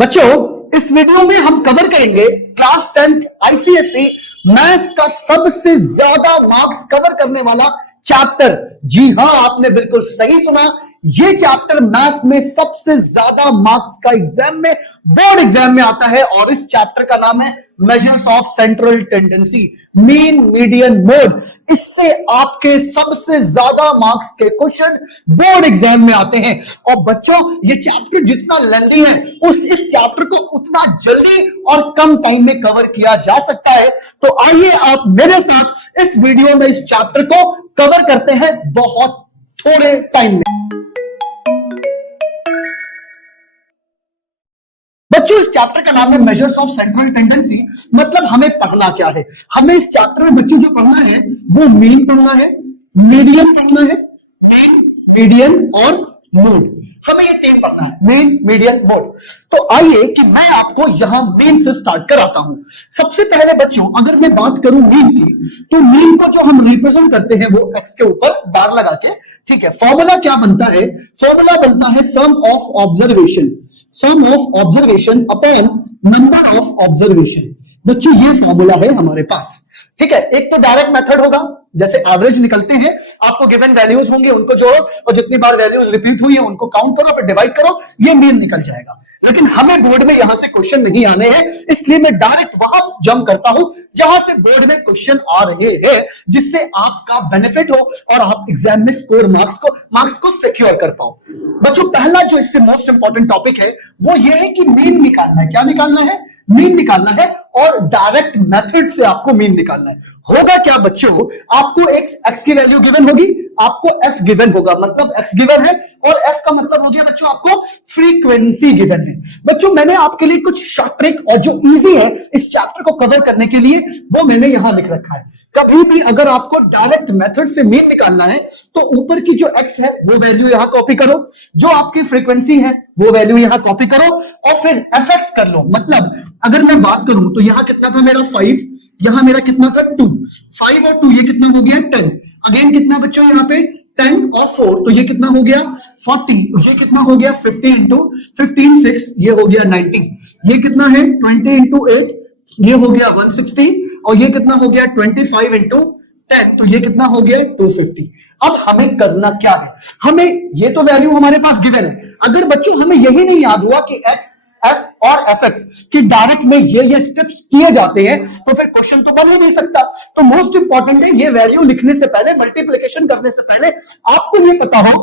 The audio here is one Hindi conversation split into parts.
बच्चों, इस वीडियो में हम कवर करेंगे क्लास 10th आईसीएसई मैथ्स का सबसे ज्यादा मार्क्स कवर करने वाला चैप्टर। जी हां, आपने बिल्कुल सही सुना। ये चैप्टर मैथ्स में सबसे ज्यादा मार्क्स का एग्जाम में, बोर्ड एग्जाम में आता है और इस चैप्टर का नाम है measures of central tendency, mean median mode. इससे आपके सबसे ज्यादा मार्क्स के क्वेश्चन बोर्ड एग्जाम में आते हैं। और बच्चों, ये चैप्टर जितना लेंथी है, इस चैप्टर को उतना जल्दी और कम टाइम में कवर किया जा सकता है। तो आइए आप मेरे साथ इस वीडियो में इस चैप्टर को कवर करते हैं बहुत थोड़े टाइम में। बच्चों, इस चैप्टर का नाम है मेजर्स ऑफ सेंट्रल टेंडेंसी। मतलब हमें पढ़ना क्या है? हमें इस चैप्टर में बच्चों जो पढ़ना है वो मीन पढ़ना है, मीडियन पढ़ना है, मीन, मीडियन और मोड। हमें ये तीन पढ़ना है, मीन, मीडियन, मोड। तो आइए कि मैं आपको यहां मीन से स्टार्ट कराता हूं। सबसे पहले बच्चों, अगर मैं बात करूं मीन की, तो मीन को जो हम रिप्रेजेंट करते हैं वो एक्स के ऊपर बार लगा के, ठीक है। फॉर्मूला क्या बनता है? फॉर्मूला बनता है sum of observation, sum of observation upon number of observation. बच्चों, ये फॉर्मूला है हमारे पास, ठीक है। एक तो डायरेक्ट मेथड होगा, जैसे एवरेज निकलते हैं, आपको गिवन वैल्यूज होंगे, उनको जोड़ो और जितनी बार वैल्यूज रिपीट हुई है उनको काउंट करो, फिर डिवाइड करो, ये मीन निकल जाएगा। लेकिन हमें बोर्ड में यहां से क्वेश्चन नहीं आने हैं, इसलिए मैं डायरेक्ट वहां जंप करता हूं जहां से बोर्ड में क्वेश्चन आ रहे हैं, जिससे आपका बेनिफिट हो और आप एग्जाम में स्कोर मार्क्स को सिक्योर कर पाओ। बच्चों, पहला जो इससे मोस्ट इंपॉर्टेंट टॉपिक है वो ये है कि मीन निकालना है। क्या निकालना है? मीन निकालना है, और डायरेक्ट मेथड से आपको मीन निकालना है। होगा क्या बच्चों? आपको एक्स की वैल्यू गिवन होगी, आपको एफ गिवन होगा, मतलब एक्स गिवन है और एफ का मतलब हो गया बच्चों आपको फ्रीक्वेंसी गिवन है। बच्चों, मैंने आपके लिए कुछ शॉर्ट ट्रिक और जो इजी है इस चैप्टर को कवर करने के लिए, वो मैंने यहां लिख रखा है। कभी भी अगर आपको डायरेक्ट मेथड से मीन निकालना है तो ऊपर की जो एक्स है वो वैल्यू यहां कॉपी करो, जो आपकी फ्रीक्वेंसी है वो वैल्यू यहां कॉपी करो और फिर एफएक्स कर लो। मतलब अगर मैं बात करूं तो यहां कितना था मेरा 5, यहां मेरा कितना था 2, 5 और 2 ये कितना हो गया 10। अगेन कितना बच्चों यहाँ पे 10 और 4, तो ये कितना हो गया 40, ये कितना हो गया 50 इंटू 15 6, ये हो गया 90। ये कितना है 20 इंटू 8, ये हो गया 160, और ये कितना हो गया 25 इंटू 10, तो ये कितना हो गया 250। अब हमें करना क्या है? हमें ये तो वैल्यू हमारे पास गिवन है। अगर बच्चों हमें यही नहीं याद हुआ कि एक्स, एफ और एफ एक्स की डायरेक्ट में ये स्टेप्स किए जाते हैं, तो फिर क्वेश्चन तो बन ही नहीं सकता। तो मोस्ट इंपॉर्टेंट है, ये वैल्यू लिखने से पहले, मल्टीप्लिकेशन करने से पहले आपको ये पता हो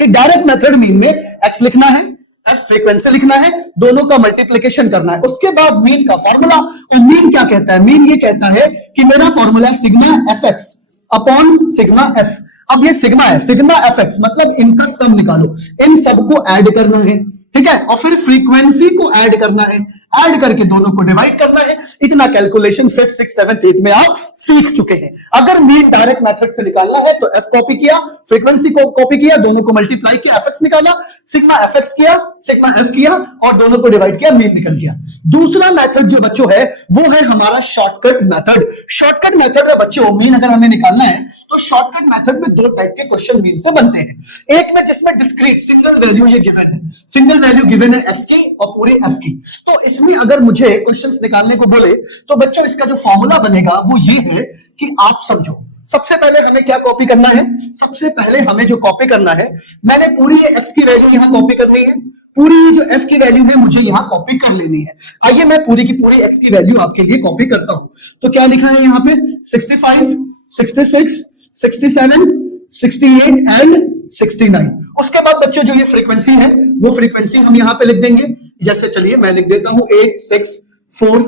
कि डायरेक्ट मेथड मीन में एक्स लिखना है, एफ फ्रीक्वेंसी लिखना है, दोनों का मल्टीप्लिकेशन करना है। उसके बाद मीन का फॉर्मूला। और मीन क्या कहता है? मीन ये कहता है कि मेरा फॉर्मूला है sigma F X upon sigma F. अब ये सिग्मा है, सिग्मा एफ एक्स मतलब इनका सम निकालो, इन सबको ऐड करना है, ठीक है, और फिर फ्रीक्वेंसी को ऐड करना है, ऐड करके दोनों को डिवाइड करना है। इतना calculation 5th 6th 7th 8th में आप सीख चुके हैं। अगर मीन डायरेक्ट मेथड से निकालना है तो एफ कॉपी किया, फ्रीक्वेंसी को कॉपी किया, दोनों को मल्टीप्लाई किया, एफ एक्स निकाला, सिग्मा एफ एक्स किया, सिग्मा एफ किया और दोनों को डिवाइड किया, मीन निकल गया। दूसरा मेथड जो बच्चों है वो है हमारा शॉर्टकट मेथड। शॉर्टकट मेथड में बच्चों मीन अगर हमें निकालना है तो शॉर्टकट मेथड में दो टाइप के क्वेश्चन मीन से बनते हैं। एक में जिसमें डिस्क्रीट सिंगल वैल्यू ये गिवन है, सिंगल वैल्यू गिवन है एक्स की और पूरी एफ की। तो इसमें अगर मुझे क्वेश्चंस निकालने को बोले तो बच्चों इसका जो फॉर्मूला बनेगा वो ये है कि आप समझो, सबसे पहले हमें क्या कॉपी करना है? सबसे पहले हमें जो कॉपी करना है, मैंने पूरी एक्स की वैल्यू यहां कॉपी करनी है, पूरी जो एफ की वैल्यू है मुझे यहां कॉपी कर लेनी है। आइए मैं पूरी की पूरी एक्स की वैल्यू आपके लिए कॉपी करता हूं। तो क्या लिखा है यहां पे 65, 66, 67, 68 एंड 69। उसके बाद बच्चों जो ये फ्रीक्वेंसी है वो फ्रीक्वेंसी हम यहां पे लिख देंगे। जैसे चलिए मैं लिख देता हूं 8 6 4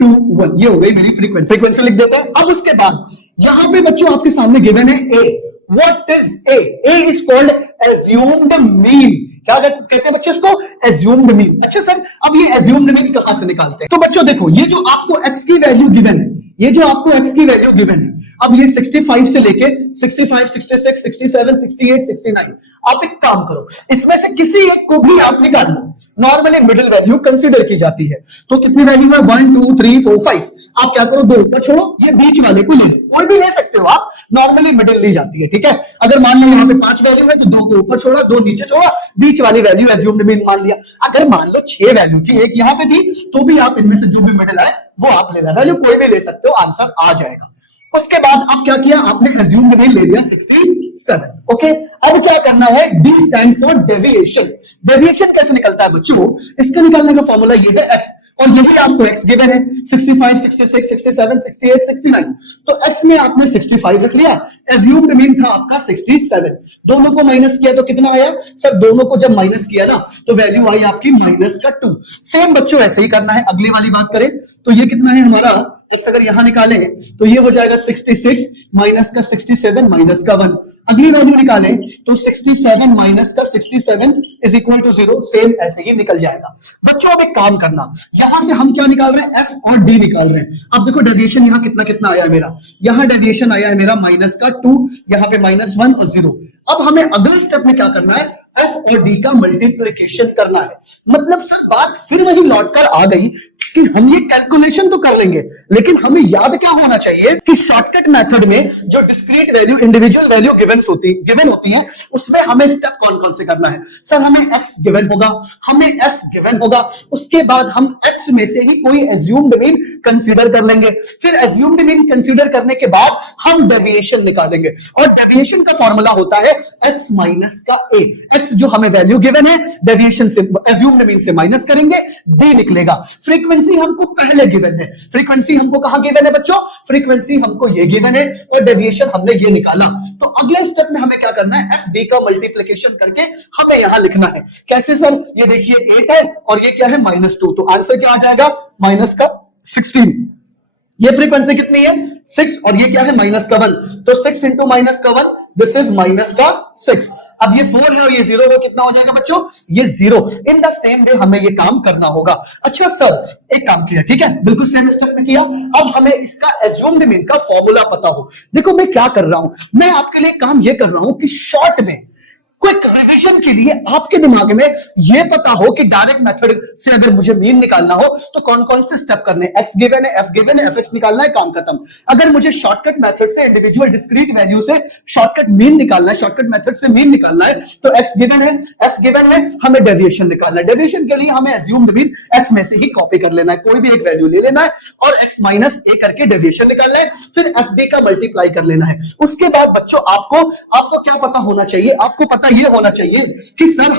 2 1, ये हो गई मेरी फ्रीक्वेंसी लिख देता है। अब उसके बाद यहां पे बच्चों आपके सामने गिवन है A. What is A? A is called assumed mean. क्या कहते हैं बच्चे इसको? Assumed mean. अच्छा सर, अब ये एज्यूम्ड मीन कहां से निकालते हैं? तो बच्चों देखो, ये जो आपको एक्स की वैल्यू गिवन है, ये जो आपको x की वैल्यू गिवन है, अब ये 65 से लेके 65, 66, 67, 68, 69, आप एक काम करो, इसमें से किसी एक को भी आप निकाल लो। नॉर्मली मिडिल वैल्यू कंसीडर की जाती है, तो कितनी वैल्यू है 1 2 3 4 5, आप क्या करो, दो ऊपर छोड़ो, ये बीच वाले को ले लो, कोई भी ले सकते हो आप, नॉर्मली मिडिल ली जाती है, ठीक है। अगर मान लो यहाँ पे 5 वैल्यू है तो 2 को ऊपर छोड़ा, 2 नीचे छोड़ा, बीच वाली वैल्यू एज्यूम्ड मीन मान लिया। अगर मान लो 6 वैल्यू थी, एक यहाँ पे थी, तो भी आप इनमें से जो भी मिडिल आए वो आप लेना, वैल्यू कोई भी ले सकते हो, आंसर आ जाएगा। उसके बाद आप क्या किया, आपने एज्यूम्ड मीन ले लिया 67, ओके। अब क्या करना है, D stand for deviation. Deviation कैसे निकलता है बच्चों, इसका निकालने का फॉर्मूला ये है x, और यही आपको x गिवन है 65, 66, 67, 68, 69, तो x में आपने 65 रख लिया, एज्यूम्ड मीन था आपका 67, दोनों को माइनस किया तो कितना आया सर, दोनों को जब माइनस किया ना तो वैल्यू आई आपकी -2। सेम बच्चों ऐसे ही करना है, अगली वाली बात करें तो ये कितना है हमारा x, अगर यहां निकालें तो ये हो जाएगा 66 माइनस का 67 माइनस का 1, अगली वैल्यू निकालें तो 67 माइनस का 67 इज इक्वल टू 0, सेम ऐसे ही निकल जाएगा। बच्चों अब एक काम करना, यहां से हम क्या निकाल रहे हैं, f और d निकाल रहे हैं। अब देखो डेविएशन यहां कितना कितना आया है मेरा, यहां डेविएशन आया है मेरा -2, यहां पे -1 और 0। अब हमें अगले स्टेप में क्या करना है, f और d का मल्टीप्लिकेशन करना है। मतलब सर बात फिर वही लौट कर आ गई कि हम ये कैलकुलेशन तो कर लेंगे, लेकिन हमें याद क्या होना चाहिए कि शॉर्टकट मेथड में जो discrete value, individual value given होती है, उसमें हमें स्टेप कौन कौन से करना है। सर हमें x गिवन होगा, हमें f गिवन होगा, उसके बाद हम x में से ही कोई एज्यूम्ड मीन कंसीडर कर लेंगे, फिर एज्यूम्ड मीन कंसीडर करने के बाद हम डेविएशन निकालेंगे, और डेविएशन का फॉर्मूला होता है x माइनस का a। x जो हमें वैल्यू गिवन है, डेविएशन से एज्यूम्ड मीन से माइनस करेंगे, d निकलेगा। फ्रीक्वेंसी हमको पहले गिवन है, फ्रीक्वेंसी हमको कहां गिवन है बच्चों, फ्रीक्वेंसी हमको ये गिवन है, और डेविएशन हमने ये निकाला। तो अगले स्टेप में हमें क्या करना है, एफ डी का मल्टीप्लिकेशन करके हमें यहां लिखना है। कैसे सर, ये देखिए 8 है और ये क्या है -2, तो आंसर क्या आ जाएगा, माइनस का 16। ये फ्रीक्वेंसी कितनी है 6, और ये क्या है -1, तो 6 इंटू -1, दिस इज -6। अब ये 4 है और ये 0 है, कितना हो जाएगा बच्चों, ये 0। इन द सेम वे हमें ये काम करना होगा। अच्छा सर एक काम किया, ठीक है, बिल्कुल सेम स्टेप में किया। अब हमें इसका एज्यूम्ड मीन का फॉर्मूला पता हो। देखो मैं क्या कर रहा हूं, मैं आपके लिए काम ये कर रहा हूं कि शॉर्ट में क्विक रिवीजन के लिए आपके दिमाग में यह पता हो कि डायरेक्ट मेथड से अगर मुझे मीन निकालना हो तो कौन कौन से स्टेप करने, एक्स गिवन है, एफ गिवन है, एफ निकालना है, काम खत्म। अगर मुझे शॉर्टकट मेथड से इंडिविजुअल डिस्क्रीट वैल्यू से शॉर्टकट मीन निकालना है, शॉर्टकट मेथड से मीन निकालना है, तो एक्स गिवन है, एफ गिवन है, हमें डेविएशन निकालना है। डेविएशन के लिए हमें एज्यूम्ड मीन एक्स में से ही कॉपी कर लेना है, कोई भी एक वैल्यू ले लेना है और एक्स माइनस ए करके डेविएशन निकालना है, फिर एफ डी का मल्टीप्लाई कर लेना है। उसके बाद बच्चों आपको क्या पता होना चाहिए, आपको पता यह होना चाहिए कि सर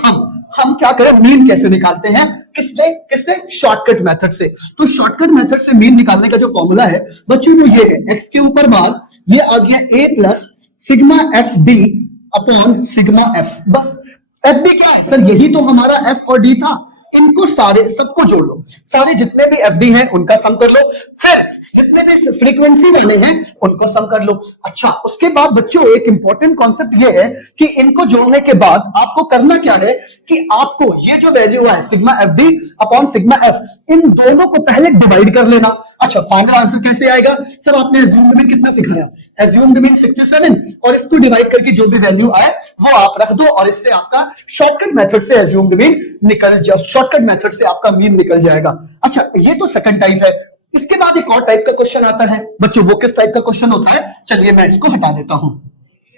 हम क्या करें, मीन कैसे निकालते हैं, किससे शॉर्टकट मेथड से। तो शॉर्टकट मेथड से मीन निकालने का जो फॉर्मूला है बच्चों वो ये है, एक्स के ऊपर बार ये आ गया a plus sigma F D upon sigma F. बस एफ डी क्या है सर, यही तो हमारा एफ और डी था, इनको सबको जोड़ लो, सारे जितने भी एफडी हैं उनका सम कर लो, फिर जितने भी फ्रीक्वेंसी वाले हैं उनको सम कर लो। अच्छा उसके बाद बच्चों एक इंपॉर्टेंट कॉन्सेप्ट ये है कि इनको जोड़ने के बाद आपको करना क्या है कि आपको ये जो वैल्यू है sigma F D upon sigma F, इन दोनों को पहले डिवाइड कर लेना। अच्छा फाइनल आंसर कैसे आएगा सर, आपने एज्यूम्ड मीन कितना सिखाया, एज्यूम्ड मीन 67, और इसको डिवाइड करके जो भी वैल्यू आए वो आप रख दो, और इससे आपका शॉर्टकट मेथड से एज्यूम्ड मीन निकल जाए, शॉर्टकट मेथड से आपका मीन निकल जाएगा। अच्छा ये तो सेकंड टाइप है। इसके बाद एक और टाइप का क्वेश्चन आता है बच्चों, वो किस टाइप का क्वेश्चन होता है, चलिए मैं इसको हटा देता हूं।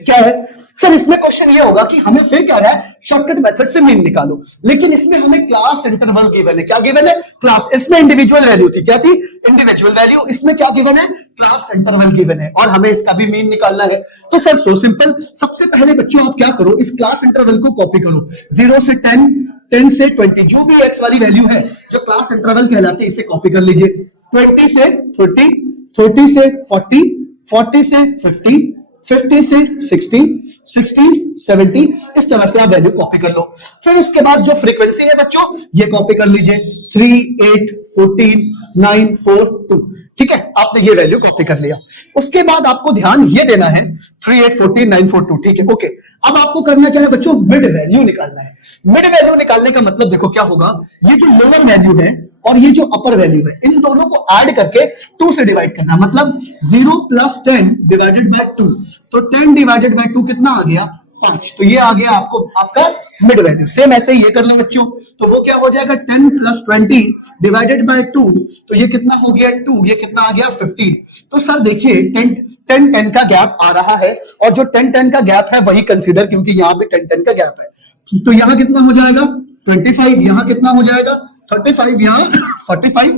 क्या है सर, इसमें क्वेश्चन ये होगा कि हमें फिर क्या है, शॉर्टकट मेथड से मीन निकालो, लेकिन इसमें हमें क्लास इंटरवल गिवन है। क्या गिवन है, क्लास। इसमें इंडिविजुअल वैल्यू थी, क्या थी, इंडिविजुअल वैल्यू। इसमें क्या गिवन है, क्लास इंटरवल गिवन है, और हमें इसका भी मीन निकालना है। तो सर सो सिंपल, सबसे पहले बच्चों आप क्या करो, इस क्लास इंटरवल को कॉपी करो, 0 से 10, 10 से 20, जो भी एक्स वाली वैल्यू है जो क्लास इंटरवल कहलाती है इसे कॉपी कर लीजिए। 20 से 30, 30 से 40, 40 से 50, 50 से 60, 60 70, इस तरह से आप वैल्यू कॉपी कर लो। फिर उसके बाद जो फ्रीक्वेंसी है बच्चों, ये कॉपी कर लीजिए 3, 8, 14, 9, 4, 2। ठीक है, आपने ये वैल्यू कॉपी कर लिया। उसके बाद आपको ध्यान ये देना है 3, 8, 14, 9, 4, 2। ठीक है, ओके। अब आपको करना क्या है बच्चों, मिड वैल्यू निकालना है। मिड वैल्यू निकालने का मतलब देखो क्या होगा, ये जो लोअर वैल्यू है और ये जो अपर वैल्यू है, इन दोनों को ऐड करके 2 से डिवाइड करना, मतलब 0 + 10 डिवाइडेड बाय 2। तो 10 डिवाइडेड बाय 2 कितना आ गया, 5। तो ये आ गया आपको आपका मिड वैल्यू। सेम ऐसे ही ये कर लो बच्चों, तो वो क्या हो जाएगा 10 + 20 डिवाइडेड बाय 2। तो ये कितना हो गया 2, ये कितना आ गया 15। तो सर देखिए 10 का गैप आ रहा है, और जो 10 का गैप है वही कंसीडर, क्योंकि यहां पे 10 का गैप है। तो यहां कितना हो जाएगा 25, यहां कितना हो जाएगा 35, यहां 45,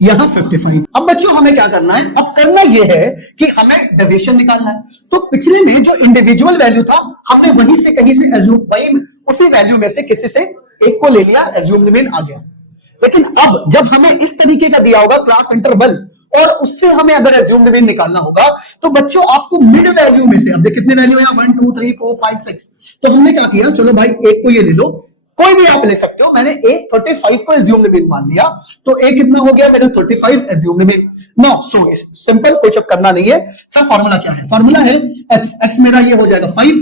यहां 55। अब बच्चों हमें क्या करना है, अब करना यह है कि हमें डेविएशन निकालना है। तो पिछले में जो इंडिविजुअल वैल्यू था, हमने वहीं से कहीं से एज्यूम, वही उसी वैल्यू में से किसी से एक को ले लिया, एज्यूम्ड मीन आ गया। लेकिन अब जब हमें इस तरीके का दिया होगा क्लास इंटरवल, और उससे हमें अगर एज्यूम्ड मीन निकालना होगा, तो बच्चों आपको मिड वैल्यू में से, अब देखिए कितने वैल्यू है 1, 2, 3, 4, 5, 6। तो हमने क्या किया, चलो भाई एक को ये ले लो, कोई भी आप ले सकते हो। मैंने ए 35 को एज्यूम्ड मीन मान लिया, तो ए कितना हो गया मेरा 35 assumed mean. No, so simple, कुछ अब करना नहीं है सर। फॉर्मूला क्या है, फॉर्मूला है एक्स। एक्स मेरा ये हो जाएगा 5।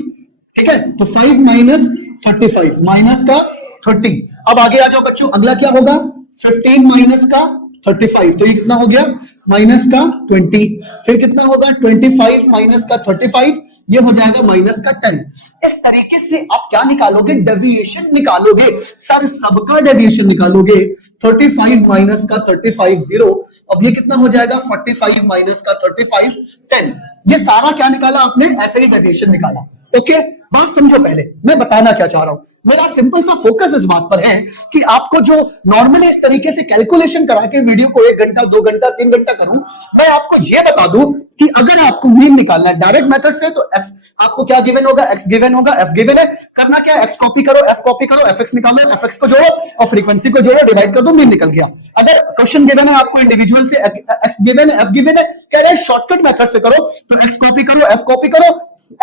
ठीक है, तो 5 माइनस 35 माइनस का 30। अब आगे आ जाओ बच्चों, अगला क्या होगा 15 माइनस का 35। तो ये कितना हो गया माइनस का 20। फिर कितना होगा 25 माइनस का 35, ये हो जाएगा माइनस का 10। इस तरीके से आप क्या निकालोगे, डेविएशन निकालोगे सर, सबका डेविएशन निकालोगे। 35 माइनस का 35 0। अब ये कितना हो जाएगा 45 माइनस का 35 10। ये सारा क्या निकाला आपने, ऐसे ही डेविएशन निकाला। ओके, बात समझो। पहले मैं बताना क्या चाह रहा हूं, मेरा सिंपल सा फोकस इस बात पर है कि आपको जो नॉर्मली इस तरीके से कैलकुलेशन करा के वीडियो को 1 घंटा 2 घंटा 3 घंटा करूं, मैं आपको यह बता दूं कि अगर आपको मीन निकालना है डायरेक्ट मेथड से, तो एफ आपको क्या गिवन होगा, एक्स गिवन होगा, एफ गिवन है। करना क्या है, एक्स कॉपी करो, एफ कॉपी करो, एफ एक्स निकालो, एफ एक्स को जोड़ो और फ्रीक्वेंसी को जोड़ो, डिवाइड कर दो, मीन निकल गया। अगर क्वेश्चन गिवन है आपको इंडिविजुअल से, एक्स गिवन है, एफ गिवन है, कह रहे हैं शॉर्टकट मेथड से करो, तो एक्स कॉपी करो, एफ कॉपी करो,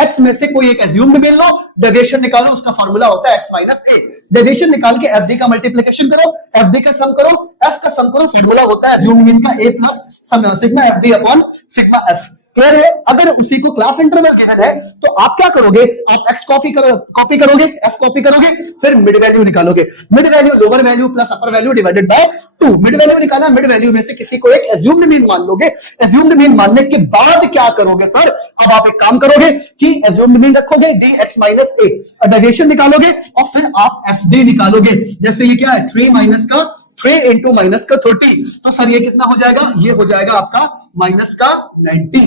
एक्स में से कोई एक एज्यूम्ड मीन लो, डेविएशन निकालो, उसका फॉर्मूला होता है एक्स माइनस ए। डेविएशन निकाल के एफडी का मल्टीप्लिकेशन करो, एफडी का सम करो, एफ का सम करो, फॉर्मूला होता है एज्यूम्ड मीन का ए plus sigma F D upon sigma F. Clear है। अगर उसी को क्लास इंटरवल गिवन है, तो आप क्या करोगे, आप एक्स कॉपी करोगे, एफ कॉपी करोगे, फिर मिड वैल्यू निकालोगे। Mid value lower value plus upper value divided by 2। Mid value निकाला, मिड वैल्यू में से किसी को एक एज्यूम्ड मीन मान लोगे। एज्यूम्ड मीन मानने के बाद क्या करोगे सर, अब आप एक काम करोगे कि एज्यूम्ड मीन रखोगे डी एक्स माइनस ए, डेविएशन निकालोगे और फिर आप एफ डी निकालोगे। जैसे ये क्या है 3 माइनस का 3 इंटू माइनस का 30, तो सर ये कितना हो जाएगा, ये हो जाएगा आपका माइनस का 90।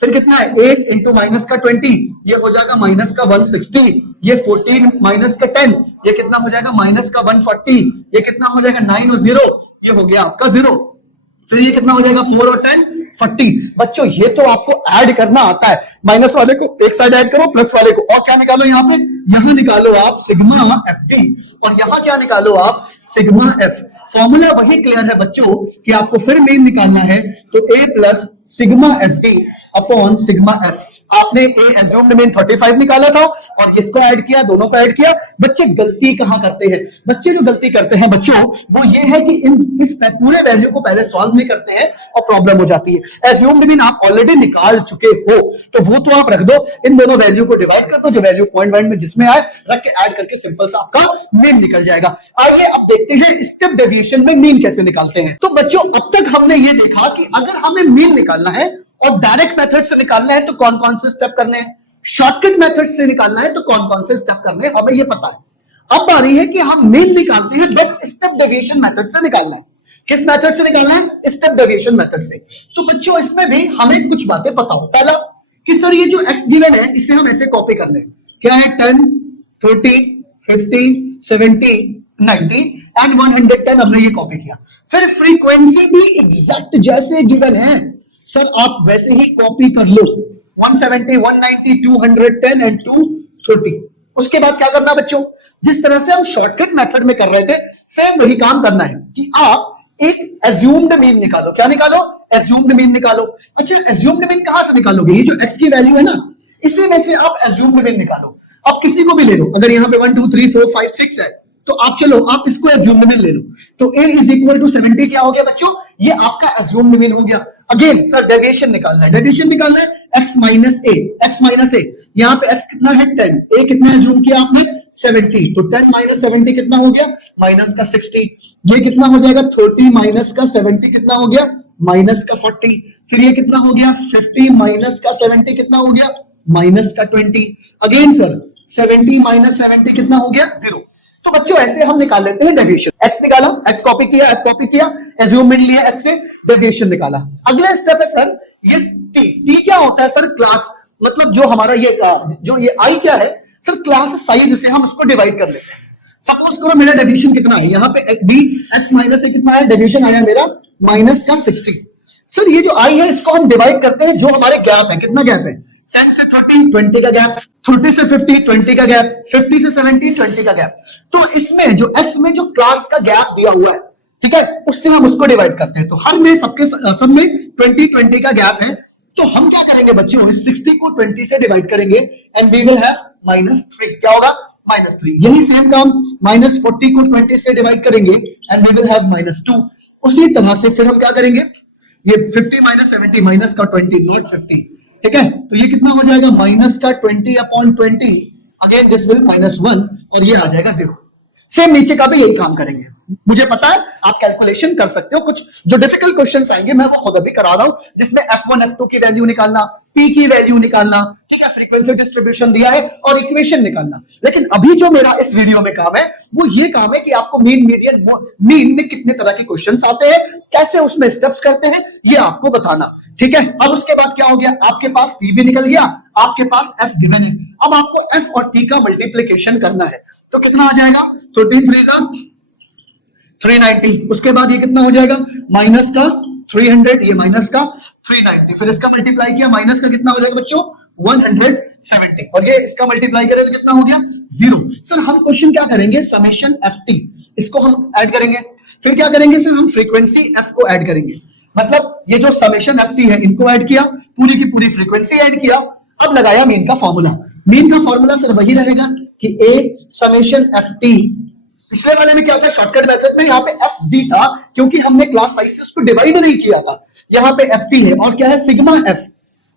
फिर कितना है 8 इंटू माइनस का 20, ये हो जाएगा माइनस का 160। ये 14 माइनस का 10, ये कितना हो जाएगा माइनस का 140। ये कितना हो जाएगा 9 और 0, ये हो गया आपका 0। फिर ये कितना हो जाएगा 4 और 10 40। बच्चों ये तो आपको ऐड करना आता है, माइनस वाले को एक साइड ऐड करो, प्लस वाले को, और क्या निकालो यहाँ पे, यहां निकालो आप सिग्मा एफ डी, और यहां क्या निकालो आप सिग्मा एफ। फॉर्मूला वही क्लियर है बच्चों कि आपको फिर मीन निकालना है, तो A plus sigma F D upon sigma F. आपने ए एज्यूम्ड मीन 35 निकाला था और इसको ऐड किया, दोनों को ऐड किया। बच्चे गलती कहां करते हैं, बच्चे जो गलती करते हैं बच्चों, वो ये है कि इस पूरे वैल्यू को पहले सॉल्व नहीं करते हैं और प्रॉब्लम हो जाती है। एज्यूम्ड मीन आप ऑलरेडी निकाल चुके हो, तो वो तो आप रख दो, इन दोनों वैल्यू को डिवाइड कर दो, जो वैल्यू पॉइंट वन में जिसमें आए रख के ऐड करके सिंपल सा आपका मीन निकल जाएगा। आइए अब देखते हैं स्टेप डेविएशन में मीन कैसे निकालते हैं। तो बच्चों अब तक हमने ये देखा कि अगर हमें मीन निकालना है और डायरेक्ट मेथड से निकालना है तो कौन कौन से स्टेप करने हैं, शॉर्टकट मेथड से निकालना है तो कौन कौन से स्टेप करने हैं, हमें ये पता है। अब बारी है कि हम मीन निकालते हैं बट स्टेप डेविएशन मेथड से निकालना है। किस मेथड से निकालना है, स्टेप डेविएशन मेथड से। तो बच्चों इसमें भी हमें कुछ बातें पता हो। पहला कि सर ये जो एक्स गिवन है इसे हम ऐसे कॉपी कर लें, क्या है 10 30 50 70 90 एंड 110, हमने ये कॉपी किया। फिर फ्रीक्वेंसी भी एग्जैक्ट जैसे गिवन है सर आप वैसे ही कॉपी कर लो, 170 190 210 एंड 230। उसके बाद क्या करना बच्चों, जिस तरह से हम शॉर्टकट मेथड में कर रहे थे सेम वही काम करना है कि आप एक एज्यूम्ड मीन निकालो। क्या निकालो, एज्यूम्ड मीन निकालो। अच्छा एज्यूम्ड मीन कहां से निकालोगे, ये जो एक्स की वैल्यू है ना, इसी में से आप एज्यूम्ड मीन निकालो। अब किसी को भी ले लो, अगर यहाँ पे 1 2 3 4 5 6 है तो आप चलो आप इसको एज्यूम्ड मीन ले लो। तो a इज इक्वल टू 70 क्या हो गया बच्चों, ये आपका एज्यूम्ड मीन हो गया। अगेन सर डेविएशन निकालना है, डेविएशन निकालना है x माइनस ए, यहाँ पे x कितना है 10, a कितना एज्यूम किया आपने 70, तो 10 माइनस 70 कितना हो गया माइनस का 60, ये कितना हो जाएगा 30 माइनस का 70 कितना हो गया माइनस का 40, फिर ये कितना हो गया 50 माइनस का 70 कितना हो गया माइनस का 20, अगेन सर 70 माइनस 70 कितना हो गया 0। तो बच्चों ऐसे हम निकाल लेते हैं डेविएशन, x निकाला, x कॉपी किया, f कॉपी किया, एज्यूम मीन लिया, x से डेविएशन निकाला। अगला स्टेप है सर ये t क्या होता है सर, क्लास, मतलब जो हमारा ये i क्या है सर, क्लास साइज से हम उसको डिवाइड कर लेते हैं। सपोज करो मेरा डेविएशन कितना है, यहाँ पे b x माइनस ए कितना है, डेविएशन आया मेरा माइनस का 60। सर ये जो i है इसको हम डिवाइड करते हैं जो हमारे गैप है, कितना गैप है 10 से 30 20 का गैप, 30 से 50 20 का गैप, 50 से 70 20 का गैप। तो इसमें जो x में जो क्लास का गैप दिया हुआ है, ठीक है, उससे हम उसको डिवाइड करते हैं। तो हर में सबके सब में 20 20 का गैप है, तो हम क्या करेंगे बच्चों, इस 60 को 20 से डिवाइड करेंगे एंड वी विल हैव -3। क्या होगा -3। यही सेम काम -40 को 20 से डिवाइड करेंगे एंड वी विल हैव -2। उसी तरह से फिर हम क्या करेंगे, ये 50 माइनस 70 माइनस का 20 नॉट 50, ठीक है, तो ये कितना हो जाएगा माइनस का 20 अपॉन 20, अगेन दिस विल -1 और ये आ जाएगा 0। सेम नीचे का भी यही काम करेंगे। मुझे पता है आप कैलकुलेशन कर सकते हो, कुछ जो डिफिकल्ट क्वेश्चंस आएंगे मैं वो खुद अभी करा रहा हूं, जिसमें f1 f2 की वैल्यू निकालना, p की वैल्यू निकालना, ठीक है, फ्रीक्वेंसी डिस्ट्रीब्यूशन दिया है और इक्वेशन निकालना। लेकिन अभी जो मेरा इस वीडियो में काम है वो ये काम है कि आपको मीन मीडियन मीन में कितने तरह के क्वेश्चंस आते हैं, कैसे उसमें स्टेप्स करते हैं, ये आपको बताना, ठीक है। अब उसके बाद क्या हो गया, आपके पास t भी निकल गया, आपके पास f गिवन है। अब आपको f और t का मल्टीप्लीकेशन करना है, तो कितना आ जाएगा 13 3 390, उसके बाद ये कितना हो जाएगा माइनस का 300, ये माइनस का 390, फिर इसका मल्टीप्लाई किया, माइनस का कितना हो जाएगा बच्चों 170 और ये इसका मल्टीप्लाई करें तो कितना हो गया 0। सर हम क्वेश्चन क्या करेंगे, समेशन ft इसको हम ऐड करेंगे, फिर क्या करेंगे सर हम फ्रीक्वेंसी f को ऐड करेंगे, मतलब ये जो समेशन ft है इनको ऐड किया, पूरी की पूरी फ्रीक्वेंसी ऐड किया, अब लगाया मीन का फॉर्मूला। मीन का फॉर्मूला सर वही रहेगा कि a समेशन ft, पिछले वाले में क्या था शॉर्टकट मेथड में यहाँ पे एफ डी था क्योंकि हमने क्लास साइज से उसको डिवाइड नहीं किया था, यहाँ पे एफ टी है और क्या है सिग्मा एफ,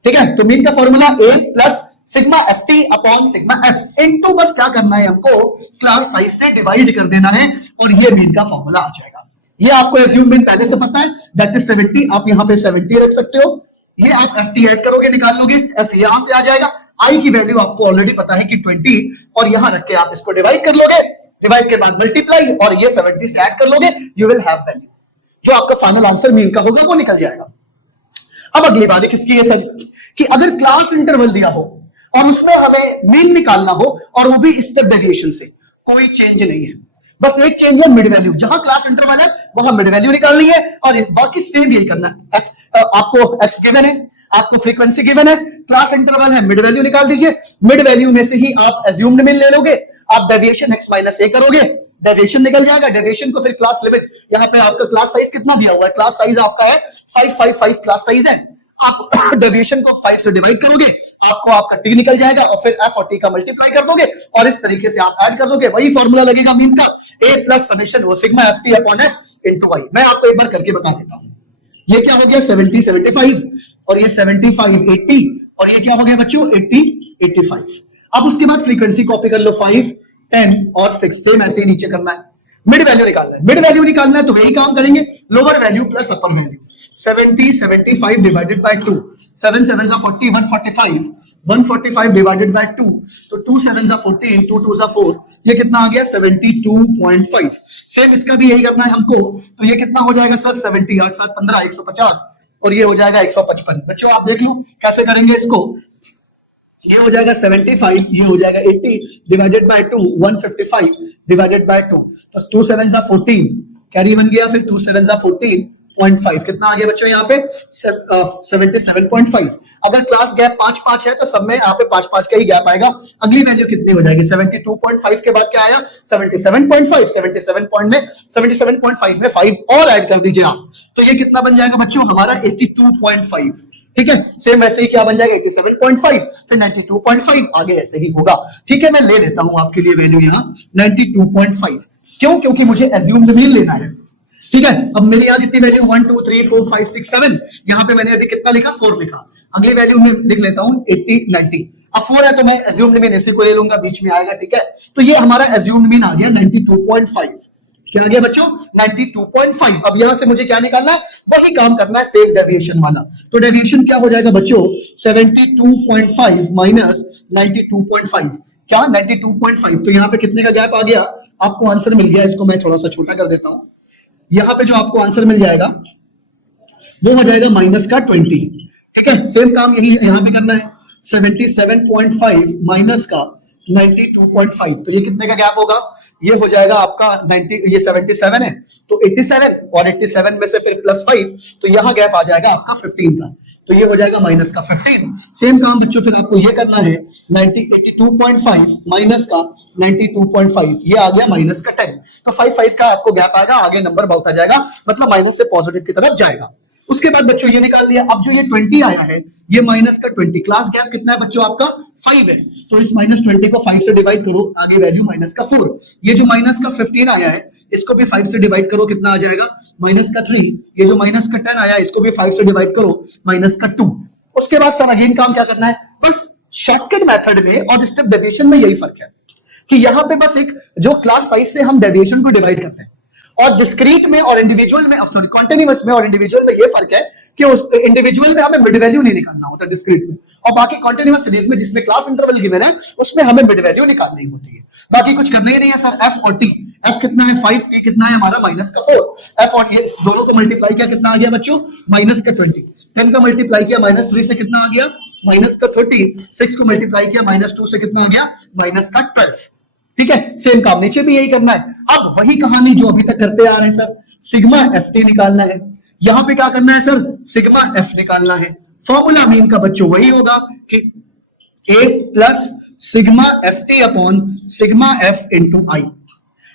ठीक है। तो मीन का formula A plus sigma F T upon sigma F into, बस क्या करना है हमको क्लास साइज से डिवाइड कर देना है और ये मीन का फॉर्मूला आ जाएगा। ये आपको एज्यूम मीन पहले से पता है, दैट इज 70, आप यहाँ पे 70 रख सकते हो, ये आप एफ टी ऐड करोगे निकाल लोगे, एफ यहां से आ जाएगा, आई की वैल्यू आपको ऑलरेडी पता है कि 20 और यहां रख के आप इसको डिवाइड कर लोगे, डिवाइड के बाद मल्टीप्लाई और ये 70 से ऐड कर लोगे, यू विल हैव वैल्यू, जो आपका फाइनल आंसर मीन का होगा वो निकल जाएगा। अब अगली बात है किसकी है सर, कि अगर क्लास इंटरवल दिया हो और उसमें हमें मीन निकालना हो और वो भी स्टेप डेविएशन से, कोई चेंज नहीं है, बस एक चेंज है मिड वैल्यू, जहां क्लास इंटरवल है वहां मिड वैल्यू निकालनी है और बाकी सेम यही करना है। आपको x गिवन है, आपको फ्रीक्वेंसी गिवन है, क्लास इंटरवल है, मिड वैल्यू निकाल दीजिए, मिड वैल्यू में से ही आप एज्यूम्ड मीन ले लोगे, आप डेविएशन x माइनस ए करोगे, डेविएशन निकल जाएगा, डेविएशन को फिर क्लास लिमिट्स, यहाँ पे आपका क्लास साइज कितना दिया हुआ है, क्लास साइज आपका है 555 क्लास साइज है, आप डेविएशन को 5 से डिवाइड करोगे, आपको आपका टी निकल जाएगा और फिर एफ और टी का मल्टीप्लाई कर दोगे और इस तरीके से आप ऐड कर दोगे, वही फॉर्मूला लगेगा मीन का, ए प्लस समेशन वो sigma F T upon f into y. मैं आपको एक बार करके बता देता हूं, ये क्या हो गया 70 75 और ये 75 80 और ये क्या हो गया बच्चों 80 85। अब उसके बाद फ्रीक्वेंसी कॉपी कर लो, 5 10 और 6, सेम ऐसे ही नीचे करना है। मिड वैल्यू निकालना है, मिड वैल्यू निकालना है तो वही काम करेंगे, lower value plus upper value, 70 75 divided by 2, 7 7 40 145, 145 divided by 2, तो 2 7 14, 2 2 4, ये कितना आ गया 72.5। सेम इसका भी यही करना है हमको, तो ये कितना हो जाएगा सर 70 8 7 15 150 और ये हो जाएगा 155। बच्चों आप देख लो कैसे करेंगे इसको, ये हो जाएगा 75, ये हो जाएगा 80 डिवाइडेड बाय 2, 155 डिवाइडेड बाय 2, तो 2 7 14 कैरी बन गया, फिर 2 7 14 0.5 कितना आ गया बच्चों यहाँ पे 77.5। अगर क्लास गैप 5-5 है तो सब में यहाँ पे 5-5 का ही गैप आएगा। अगली वैल्यू कितनी हो जाएगी 72.5 के बाद क्या आया 77.5। 77.5 में 5 और ऐड कर दीजिए आप, तो ये कितना बन जाएगा बच्चों हमारा 82.5। ठीक है, सेम वैसे ही क्या बन जाएगा 87.5 फिर 92.5 आगे ऐसे ही होगा। ठीक है, मैं ले लेता हूं आपके लिए वैल्यू यहाँ 92.5। क्यों? क्योंकि एज्यूम्ड मीन लेना है। ठीक है, अब मेरे यहाँ कितनी वैल्यू 1 2 3 4 5 6 7, यहाँ पे मैंने अभी कितना लिखा 4 लिखा। अगली वैल्यू में लिख लेता हूँ 80 90। अब 4 है तो मैं एज्यूम्ड मीन इसी को ले लूंगा, बीच में आएगा। ठीक है, तो ये हमारा एज्यूम्ड मीन आ गया 92.5। क्या आ गया बच्चों 92.5। अब यहां से मुझे क्या निकालना है, वही काम करना है सेम डेविएशन वाला। तो डेविएशन क्या हो जाएगा बच्चों 72.5 माइनस 92.5। क्या 92.5, तो यहाँ पे कितने का गैप आ गया आपको आंसर मिल गया। इसको मैं थोड़ा सा छोटा कर देता हूं। यहाँ पे जो आपको आंसर मिल जाएगा वो हो जाएगा माइनस का 20। ठीक है, सेम काम यही यहाँ पे करना है 77.5 माइनस का 92.5, तो ये कितने का गैप होगा, ये हो जाएगा आपका 90, ये 77 है तो 87 और 87 में से फिर प्लस 5, तो यहाँ गैप आ जाएगा आपका 15 का, तो ये हो जाएगा माइनस का 15। सेम काम बच्चों फिर आपको ये करना है 82.5 माइनस का 92.5, ये आ गया माइनस का 10, तो 5 का आपको गैप आएगा, आगे नंबर बढ़ता जाएगा, मतलब माइनस से पॉजिटिव की तरफ जाएगा। उसके बाद बच्चों ये निकाल लिया। अब जो ये 20 आया है ये माइनस का 20, क्लास गैप कितना है बच्चों आपका 5 है, तो इस माइनस 20 को 5 से डिवाइड करो, आगे वैल्यू माइनस का 4। ये जो माइनस का 15 आया है इसको भी 5 से डिवाइड करो, कितना आ जाएगा माइनस का 3। ये जो माइनस का 10 आया इसको भी 5 से डिवाइड करो, माइनस का 2। उसके बाद सर अगेन काम क्या करना है, बस शॉर्टकट मेथड में और स्टेप डेविएशन में यही फर्क है कि यहाँ पे बस एक जो क्लास साइज से हम डेविएशन को डिवाइड करते हैं, और डिस्क्रीट में और इंडिविजुअल में, सॉरी कॉन्टिन्यूअस में और इंडिविजुअल में ये फर्क है कि उस इंडिविजुअल में हमें मिड वैल्यू नहीं निकालना होता डिस्क्रीट में, और बाकी कॉन्टिन्यूअस सीरीज में जिसमें क्लास इंटरवल गिवन है उसमें हमें मिड वैल्यू निकालनी होती है। बाकी कुछ करना ही नहीं है सर। एफ और टी, एफ कितना है 5, टी कितना है हमारा माइनस का 4। एफ और ये दोनों को मल्टीप्लाई किया कितना आ गया बच्चों माइनस का 20। 10 का मल्टीप्लाई किया माइनस 3 से कितना आ गया माइनस का 30। 6 को मल्टीप्लाई किया माइनस 2 से कितना आ गया माइनस का 12। ठीक है, सेम काम नीचे भी यही करना है। अब वही कहानी जो अभी तक करते आ रहे हैं सर, सिग्मा एफ टी निकालना है। यहां पे क्या करना है सर, सिग्मा एफ निकालना है। फॉर्मूला मीन का बच्चों वही होगा कि A plus sigma F T upon sigma F into I.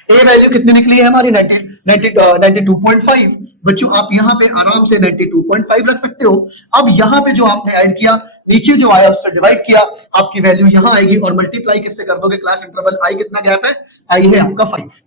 A value कितनी निकली है हमारी 92.5। बच्चों आप यहां पे आराम से 92.5 रख सकते हो। अब यहां पे जो आपने ऐड किया, नीचे जो आया उससे डिवाइड किया, आपकी वैल्यू यहां आएगी, और मल्टीप्लाई किससे कर दोगे, क्लास इंटरवल आई कितना गैप है, आई है आपका 5।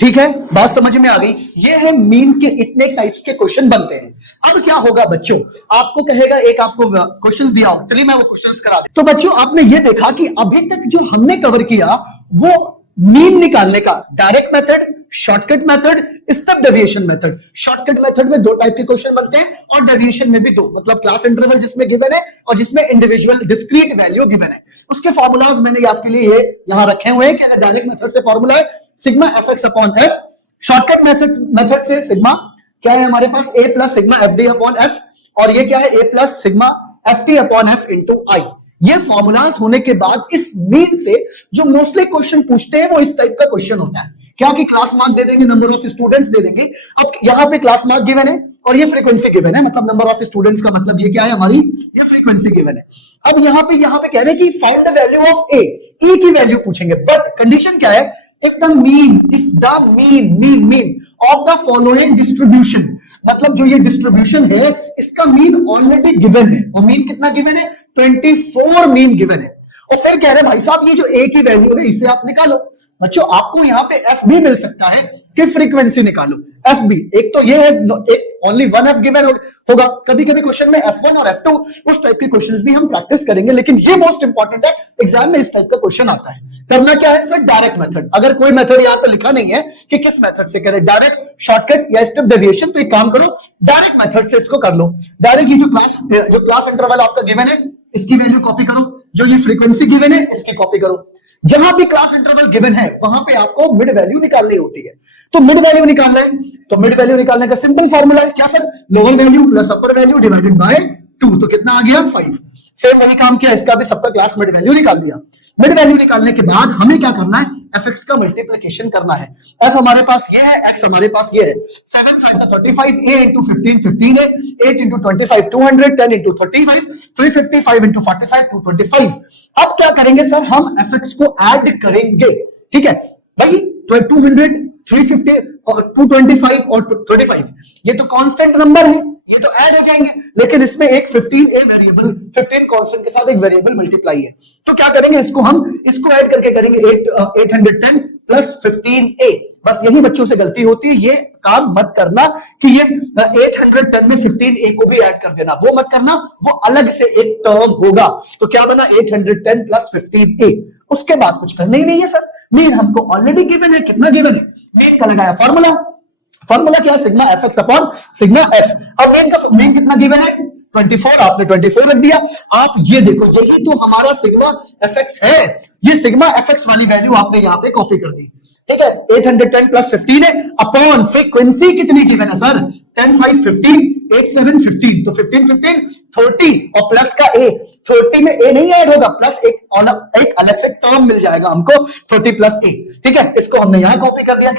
ठीक है, बात समझ में आ गई। ये है मीन के इतने टाइप्स के क्वेश्चन बनते हैं। अब क्या होगा बच्चों, आपको कहेगा एक आपको क्वेश्चन दिया हो, चलिए मैं वो क्वेश्चन करा दे। तो बच्चों आपने ये देखा कि अभी तक जो हमने कवर किया वो मीन निकालने का direct method, shortcut method, step deviation method. Shortcut method में 2 टाइप के क्वेश्चन बनते हैं और डेविएशन में भी 2, मतलब क्लास इंटरवल जिसमें गिवन है और जिसमें इंडिविजुअल डिस्क्रीट वैल्यू गिवन है। उसके फॉर्मूलाज मैंने आपके लिए यहां रखे हुए हैं कि अगर डायरेक्ट मेथड से फॉर्मूला है sigma F X upon F, shortcut method से सिग्मा क्या है हमारे पास A plus sigma F D upon F, और ये क्या है A plus sigma F T upon F into I. ये फॉर्मूलाज होने के बाद इस मीन से जो मोस्टली क्वेश्चन पूछते हैं वो इस टाइप का क्वेश्चन होता है, क्या कि क्लास मार्क दे देंगे, नंबर ऑफ स्टूडेंट्स दे देंगे। अब यहाँ पे क्लास मार्क गिवन है और ये फ्रीक्वेंसी गिवन है, मतलब नंबर ऑफ स्टूडेंट्स का मतलब ये क्या है हमारी, ये फ्रीक्वेंसी गिवन है। अब यहाँ पे कह रहे हैं कि फाइंड द वैल्यू ऑफ ए, ए की वैल्यू पूछेंगे, बट कंडीशन क्या है, if the mean of the following distribution, मतलब जो ये डिस्ट्रीब्यूशन है इसका मीन ऑलरेडी गिवन है, और मीन कितना गिवन है 24 मीन गिवन है। और फिर कह रहे भाई साहब ये जो ए की वैल्यू है इसे आप निकालो। बच्चों आपको यहाँ पे एफ भी मिल सकता है कि फ्रीक्वेंसी निकालो, एफ बी। एक तो ये है, एक ओनली 1 एफ गिवन होगा, कभी कभी क्वेश्चन में F1 और F2 उस टाइप के क्वेश्चंस भी हम प्रैक्टिस करेंगे, लेकिन ये मोस्ट इंपॉर्टेंट है, एग्जाम में इस टाइप का क्वेश्चन आता है। करना क्या है सर, डायरेक्ट मेथड। अगर कोई मेथड यहाँ पे लिखा नहीं है कि किस मेथड से करें, डायरेक्ट, शॉर्टकट या स्टेप डेविएशन, तो एक काम करो डायरेक्ट मेथड से इसको कर लो। डायरेक्ट ये जो क्लास इंटरवल आपका गिवन है इसकी वैल्यू कॉपी करो, जो ये फ्रीक्वेंसी गिवन है इसकी कॉपी करो। जहां भी क्लास इंटरवल गिवन है वहां पे आपको मिड वैल्यू निकालनी होती है। तो मिड वैल्यू निकालना है, तो मिड वैल्यू निकालने का सिंपल फॉर्मूला है क्या sir, lower value plus upper value divided by 2, तो कितना आ गया 5। सेम वही काम किया, इसका भी सबका क्लास मिड वैल्यू निकाल दिया। मिड वैल्यू निकालने के बाद हमें क्या करना है, fx का मल्टीप्लिकेशन करना है। f हमारे पास ये है, x हमारे पास ये है। 7 5 35, a into 15 15 है, 8 into 25 200, 10 into 35 355 into 45 225। अब क्या करेंगे सर, हम fx को ऐड करेंगे, ठीक है भाई। 200 350 और 225 और 25 ये तो कांस्टेंट नंबर है, ये तो ऐड हो जाएंगे, लेकिन इसमें एक 15a वेरिएबल, 15 कांस्टेंट के साथ एक वेरिएबल मल्टीप्लाई है, तो क्या करेंगे, इसको ऐड करके करेंगे 810 प्लस 15a। बस यही बच्चों से गलती होती है, ये काम मत करना कि ये 810 में 15a को भी ऐड कर देना, वो मत करना, वो अलग से एक टर्म होगा। तो क्या बना, 810 प्लस 15a। उसके बाद कुछ करना ही नहीं है सर, मीन हमको ऑलरेडी गिवन है, कितना गिवन है, मीन का लगाया फॉर्मूला क्या है, sigma F X upon sigma F. अब मीन कितना गिवन है, 24, आपने 24 रख दिया। आप ये देखो, यही तो हमारा सिग्मा एफ एक्स है, ये सिग्मा एफ एक्स वाली वैल्यू आपने यहां पे कॉपी कर दी, ठीक है। 810 प्लस 15 है, अपॉन फ्रीक्वेंसी कितनी गिवन है सर, 10 5 15 8 7 15, तो 15 15 30 और प्लस का a, 30 में a नहीं ऐड होगा, प्लस एक अलग से टर्म मिल जाएगा हमको 30 प्लस a, ठीक है। इसको हमने यहां कॉपी कर दिया,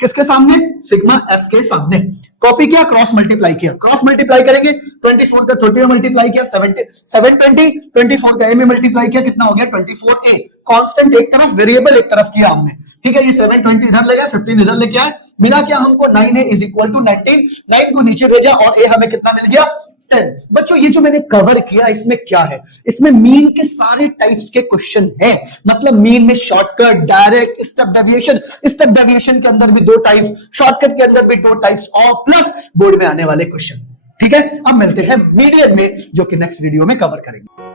किसके सामने, सिग्मा f के सामने कॉपी किया, क्रॉस मल्टीप्लाई किया, क्रॉस मल्टीप्लाई करेंगे 24 का 30 में मल्टीप्लाई किया 720, 24 का a में मल्टीप्लाई किया, कितना हो गया 24a। कांस्टेंट एक तरफ, वेरिएबल एक तरफ किया हमने, ठीक है। ये 720 इधर ले गया, 15 इधर लेके आए, मिला क्या हमको, 9a इज इक्वल टू 19, 9 को नीचे भेजा और a हमें कितना मिल गया, 10। बच्चों ये जो मैंने कवर किया इसमें क्या है, इसमें मीन के सारे टाइप्स के क्वेश्चन हैं, मतलब मीन में शॉर्टकट, डायरेक्ट, स्टेप डेविएशन के अंदर भी 2 टाइप्स, शॉर्टकट के अंदर भी 2 टाइप्स, और प्लस बोर्ड में आने वाले क्वेश्चन, ठीक है। अब मिलते हैं मीडियन में, जो कि नेक्स्ट वीडियो में कवर करेंगे।